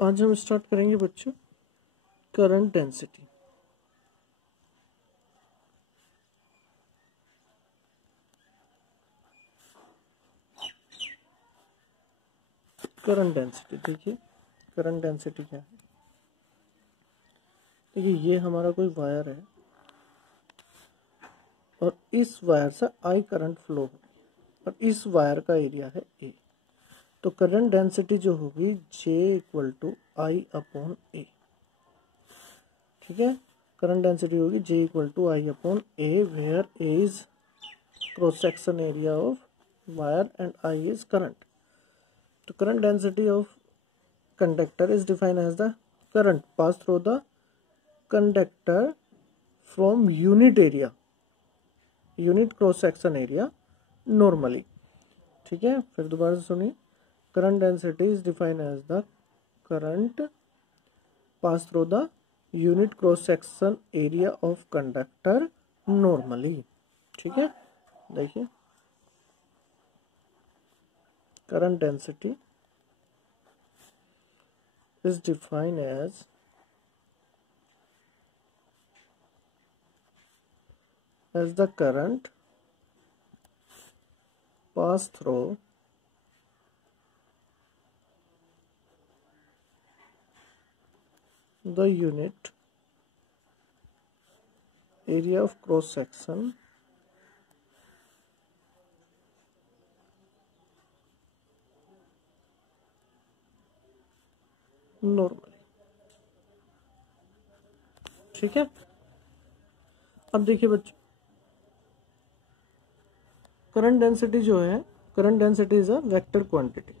आज हम स्टार्ट करेंगे बच्चों करंट डेंसिटी। करंट डेंसिटी देखिए, करंट डेंसिटी क्या है। देखिए ये हमारा कोई वायर है और इस वायर से आई करंट फ्लो होगी और इस वायर का एरिया है ए। तो करंट डेंसिटी जो होगी J equal to I upon A. ठीक है, करंट डेंसिटी होगी J equal to I upon A, where A is cross section area of wire and I is current. तो current density of conductor is defined as the current passed through the conductor from unit area, unit cross section area normally। ठीक है, फिर दोबारा से सुनिए। current density is defined as the current passed through the unit cross section area of conductor normally। ठीक है, देखिए current density is defined as the current pass through the unit area of cross section normally. ठीक है, अब देखिए बच्चों, current density जो है, current density is a vector quantity.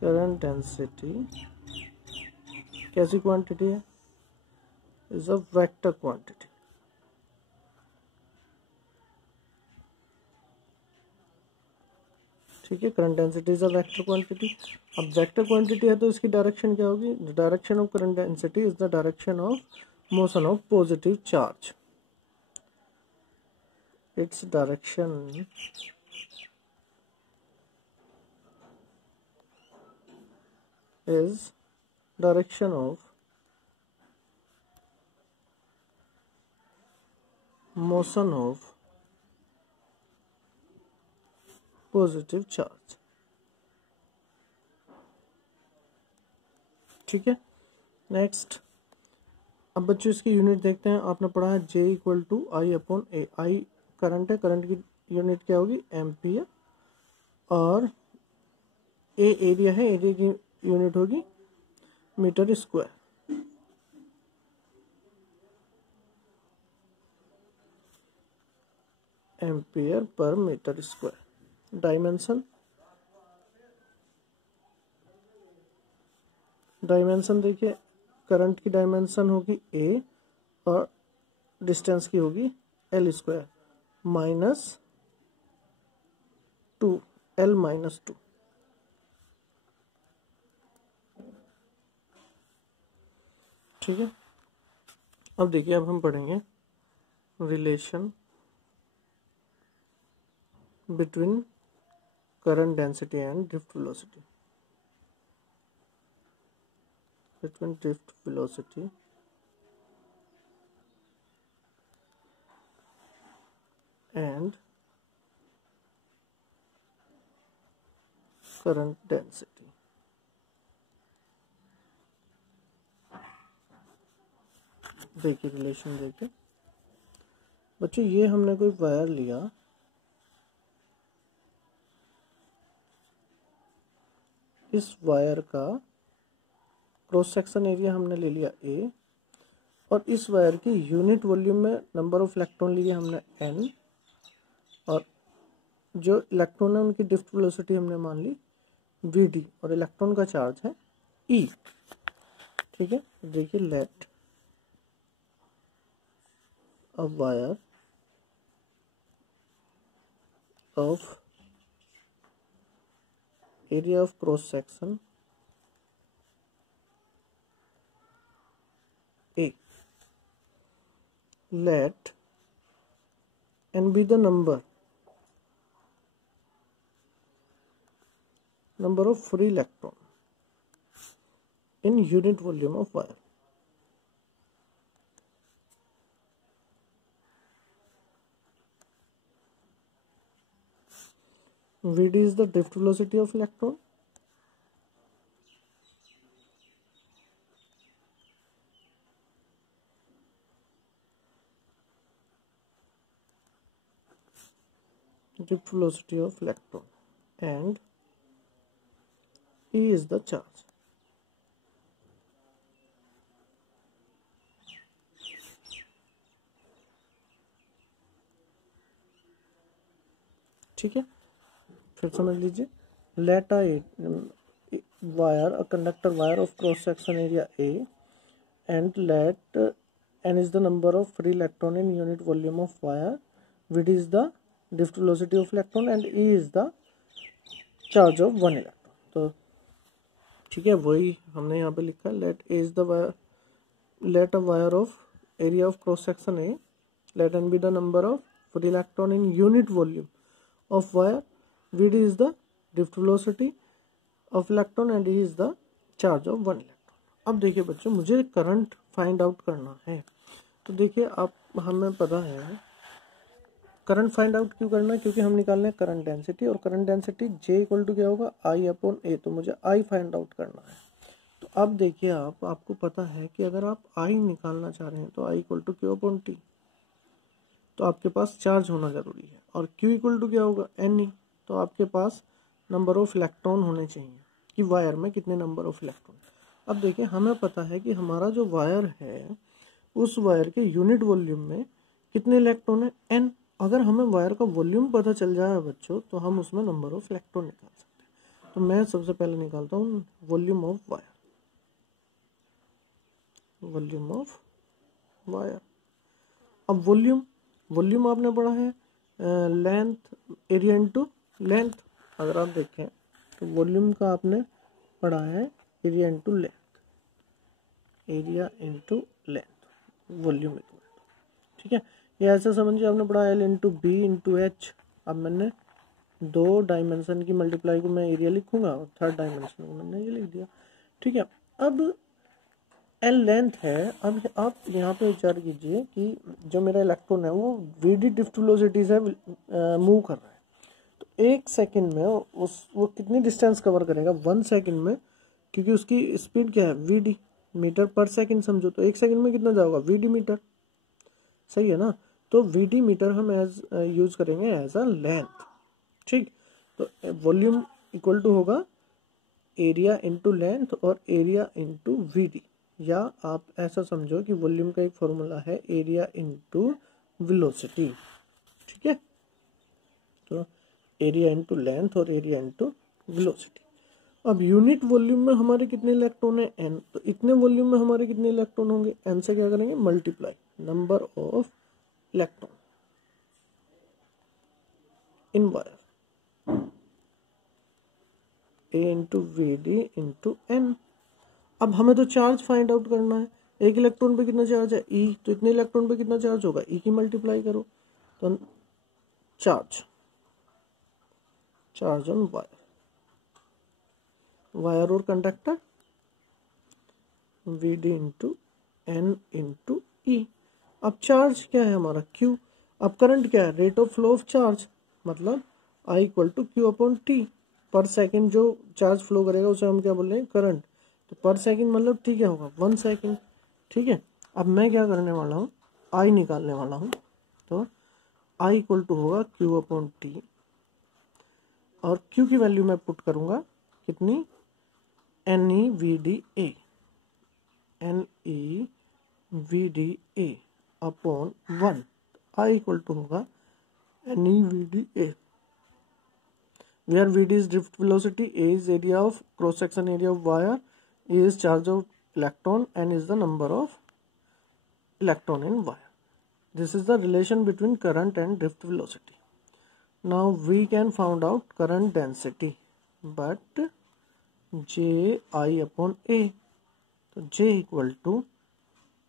Current density कैसी क्वांटिटी है? Is a vector quantity. ठीक है, current density is a vector quantity. अब वेक्टर क्वांटिटी है तो इसकी डायरेक्शन क्या होगी? The direction of current density is the direction of motion of positive charge. Its direction is direction of motion of positive charge। ठीक है, next अब बच्चों इसकी यूनिट देखते हैं। आपने पढ़ा है J equal to I upon A. I current है, करंट की यूनिट क्या होगी? एम्पियर। और ए एरिया है, एरिया की यूनिट होगी मीटर स्क्वायर। एम्पियर पर मीटर स्क्वायर। डायमेंशन, डायमेंशन देखिए, करंट की डायमेंशन होगी ए और डिस्टेंस की होगी L square minus 2, L minus 2। ठीक है, अब देखिए, अब हम पढ़ेंगे relation between current density and drift velocity. Between drift velocity and current density. देखिए रिलेशन देखिए बच्चों, ये हमने कोई वायर लिया, इस वायर का क्रॉस सेक्शन एरिया हमने ले लिया ए, और इस वायर की यूनिट वॉल्यूम में नंबर ऑफ इलेक्ट्रॉन लिए हमने n, और जो इलेक्ट्रॉन है उनकी ड्रिफ्ट वेलोसिटी हमने मान ली vd, और इलेक्ट्रॉन का चार्ज है e। ठीक है, देखिए let a wire of area of cross section A, let n be the number of free electron in unit volume of wire. Vd is the drift velocity of electron. Drift velocity of electron, and E is the charge. ठीक है, फिर समझ लीजिए, late a conductor wire of cross section area A, and let n is the number of free electron in unit volume of wire, Vd is the drift velocity of electron, and E is the charge of one electron. तो ठीक है, वही हमने यहाँ पे लिखा है, let a wire of area of cross section A, let n be the number of free electron in unit volume of wire, Vd is the drift velocity of electron, and E is the charge of one electron. अब देखिए बच्चों, मुझे current find out करना है, तो देखिए आप हमें पता है करंट फाइंड आउट क्यों करना है, क्योंकि हम निकालना है करंट डेंसिटी, और current density J equal to क्या होगा, I/A, तो मुझे I फाइंड आउट करना है। तो अब देखिए आपको पता है कि अगर आप I निकालना चाह रहे हैं तो I इक्वल टू Q/T, तो आपके पास चार्ज होना जरूरी है, और Q इक्वल टू क्या होगा, Ne, तो आपके पास नंबर ऑफ इलेक्ट्रॉन होने चाहिए कि वायर में कितने नंबर ऑफ इलेक्ट्रॉन। अब देखिए हमें पता है कि हमारा जो वायर है उस वायर के यूनिट वॉल्यूम में कितने इलेक्ट्रॉन है, n। अगर हमें वायर का वॉल्यूम पता चल जाए बच्चों तो हम उसमें नंबर ऑफ इलेक्ट्रॉन निकाल सकते हैं। तो मैं सबसे पहले निकालता हूँ volume of wire, volume of wire. अब वॉल्यूम आपने पढ़ा है लेंथ एरिया इनटू लेंथ। अगर आप देखें तो वॉल्यूम का आपने पढ़ा है area into length, area into length, volume equal to, ठीक है। ये ऐसा समझिए आपने पढ़ा L into B into H. अब मैंने दो डायमेंशन की मल्टीप्लाई को मैं एरिया लिखूंगा और थर्ड डायमेंशन को मैंने ये लिख दिया, ठीक है। अब L लेंथ है। अब आप यहाँ पे विचार कीजिए कि जो मेरा इलेक्ट्रॉन है वो Vd ड्रिफ्ट वेलोसिटी से मूव कर रहा है, तो एक सेकंड में वो कितनी डिस्टेंस कवर करेगा, 1 सेकंड में, क्योंकि उसकी स्पीड क्या है Vd, मीटर पर सेकंड समझो, तो एक सेकंड में कितना जाएगा Vd मीटर, सही है ना। तो Vd मीटर हम यूज करेंगे एज अ लेंथ, ठीक। तो वॉल्यूम इक्वल टू होगा एरिया इंटू लेंथ और एरिया इंटू Vd, या आप ऐसा समझो कि वॉल्यूम का एक फॉर्मूला है एरिया इंटू वेलोसिटी, ठीक है। तो एरिया इंटू लेंथ और एरिया इंटू वेलोसिटी। अब यूनिट वॉल्यूम में हमारे कितने इलेक्ट्रॉन है, n, तो इतने वॉल्यूम में हमारे कितने इलेक्ट्रॉन होंगे, n से क्या करेंगे multiply number of electron in wire, A into Vd into n। अब हमें तो चार्ज फाइंड आउट करना है, एक इलेक्ट्रॉन पे कितना चार्ज है E, तो इतने इलेक्ट्रॉन पे कितना चार्ज होगा, E की मल्टीप्लाई करो, तो चार्ज ऑन वायर और conductor Vd into n into E। अब चार्ज क्या है हमारा Q। अब करंट क्या है, rate of flow of charge, मतलब I इक्वल टू Q/T। पर सेकंड जो चार्ज फ्लो करेगा उसे हम क्या बोल रहे हैं, करंट। तो पर सेकंड मतलब T क्या होगा, 1 सेकंड, ठीक है। अब मैं क्या करने वाला हूँ, I निकालने वाला हूँ, तो I इक्वल टू होगा Q/T, और Q की वैल्यू मैं पुट करूंगा कितनी, NeVDA, NeVDA upon 1। I equal to होगा NeVDA, where Vd is drift velocity, A is area of cross section area of wire, E is charge of electron, N is the number of electron in wire. This is the relation between current and drift velocity. Now we can find out current density, but Ji upon A, तो J equal टू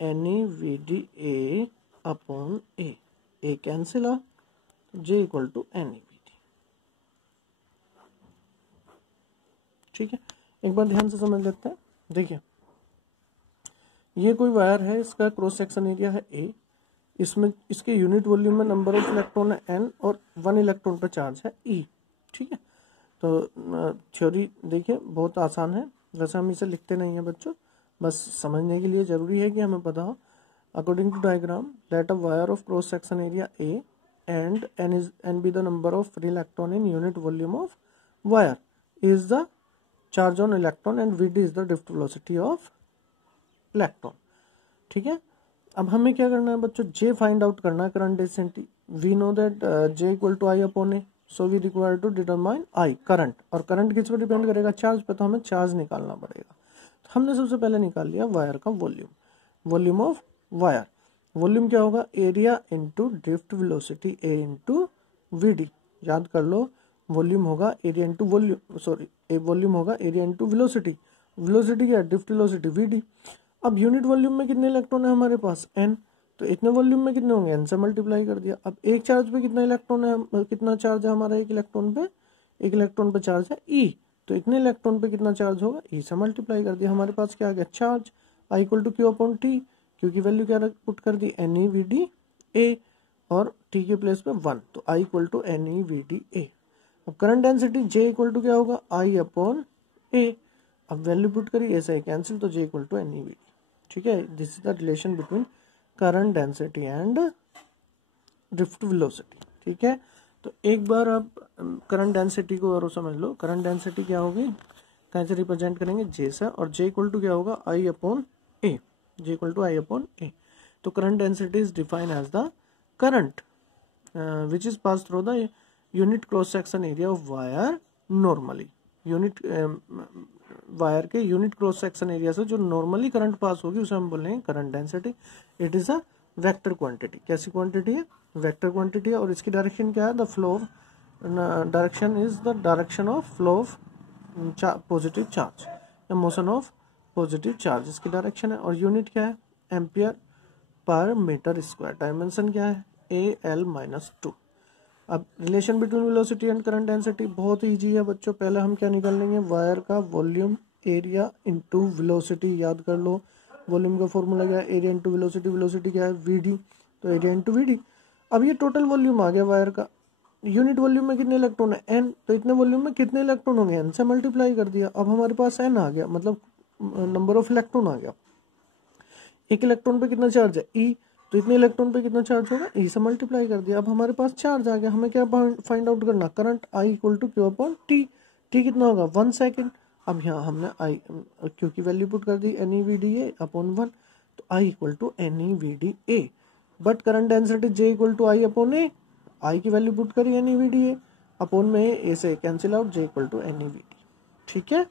NeVDA upon A cancel आ, J equal to NeVD, ठीक है। एक बार ध्यान से समझ लेते हैं। देखिए ये कोई वायर है, इसका क्रॉस सेक्शन एरिया है ए, इसमें इसके यूनिट वॉल्यूम में नंबर ऑफ इलेक्ट्रॉन है एन और 1 इलेक्ट्रॉन पर चार्ज है ई। ठीक है, तो थ्योरी देखिए बहुत आसान है, वैसे हम इसे लिखते नहीं हैं बच्चों, बस समझने के लिए जरूरी है कि हमें पता हो। According to diagram, let a wire of cross section area A and N be the number of free electron in unit volume of wire is the charge on electron and V D is the drift velocity of electron. ठीक है, अब हमें क्या करना है बच्चों, जे find out करना है current density. We know that J equal to I upon A, so we require to determine I current, और करंट किस पर डिपेंड करेगा, चार्ज पे, तो हमें चार्ज निकालना पड़ेगा। तो हमने सबसे पहले निकाल लिया वायर का volume, volume of wire. Volume क्या होगा, area into drift velocity A into V D. याद कर लो, वॉल्यूम होगा area into volume, sorry volume होगा एरिया इंटू वेलोसिटी, वेलोसिटी क्या है, ड्रिफ्ट वेलोसिटी वी डी। अब यूनिट वॉल्यूम में कितने इलेक्ट्रॉन है हमारे पास, एन, तो इतने वॉल्यूम में कितने होंगे, एन से मल्टीप्लाई कर दिया। अब एक चार्ज पे कितना इलेक्ट्रॉन है, कितना चार्ज है हमारा एक इलेक्ट्रॉन पे चार्ज है ई, तो इतने इलेक्ट्रॉन पे कितना चार्ज होगा, ई से मल्टीप्लाई कर दिया। हमारे पास क्या आ गया, charge I equal to Q upon T, Q की वैल्यू क्या पुट कर दी, N E V D A, और टी के प्लेस पे 1, तो I equal to N E V D A. अब current density J equal to क्या होगा, आई अपॉन ए। अब वैल्यू पुट करी, ऐसे कैंसिल, तो J equal to N E V D. ठीक है, this is the relation between current density and drift velocity. ठीक है, तो एक बार आप करंट डेंसिटी को और समझ लो। करंट डेंसिटी क्या होगी, कैसे रिप्रेजेंट करेंगे, जे से, और जे इक्वल टू क्या होगा, I upon A, J equal to I upon A. तो current density is defined as the current which is pass through the unit cross section area of wire normally. Unit wire के unit cross section area से जो normally current pass होगी उसे हम बोलेंगे current density. It is a vector quantity. कैसी quantity है, vector quantity है, और इसकी डायरेक्शन क्या है, the flow direction is the direction of flow of positive charge या मोशन ऑफ पॉजिटिव चार्ज, इसकी डायरेक्शन है। और यूनिट क्या है, एम्पियर पर मीटर स्क्वायर। डायमेंशन क्या है, ए एल माइनस 2। अब relation between velocity and current density बहुत इजी है बच्चों। पहले हम क्या निकाल लेंगे, वायर का वॉल्यूम एरिया इनटू वेलोसिटी। याद कर लो, वॉल्यूम का फॉर्मूला क्या है, एरिया इनटू वेलोसिटी, वेलोसिटी क्या है वी डी, तो एरिया इनटू वी डी। अब ये टोटल वॉल्यूम आ गया वायर का। यूनिट वॉल्यूम में कितने इलेक्ट्रॉन है, एन, तो इतने वॉल्यूम में कितने इलेक्ट्रॉन होंगे, एन से मल्टीप्लाई कर दिया। अब हमारे पास एन आ गया, मतलब नंबर ऑफ इलेक्ट्रॉन आ गया। एक इलेक्ट्रॉन पे कितना चार्ज है, ई, तो इतने इलेक्ट्रॉन पे कितना चार्ज होगा, ई से मल्टीप्लाई कर दिया। अब हमारे पास चार्ज आ गया। हमें क्या फाइंड आउट करना, current I equal to Q upon T. T कितना होगा, 1 सेकेंड। अब यहाँ हमने आई क्यू की वैल्यू पुट कर दी, N E V D A upon 1, तो I equal to N E V D A. But current density J equal to I upon A, I की वैल्यू पुट करी N E V D A upon में A से cancel out, J equal to N E V D. ठीक है।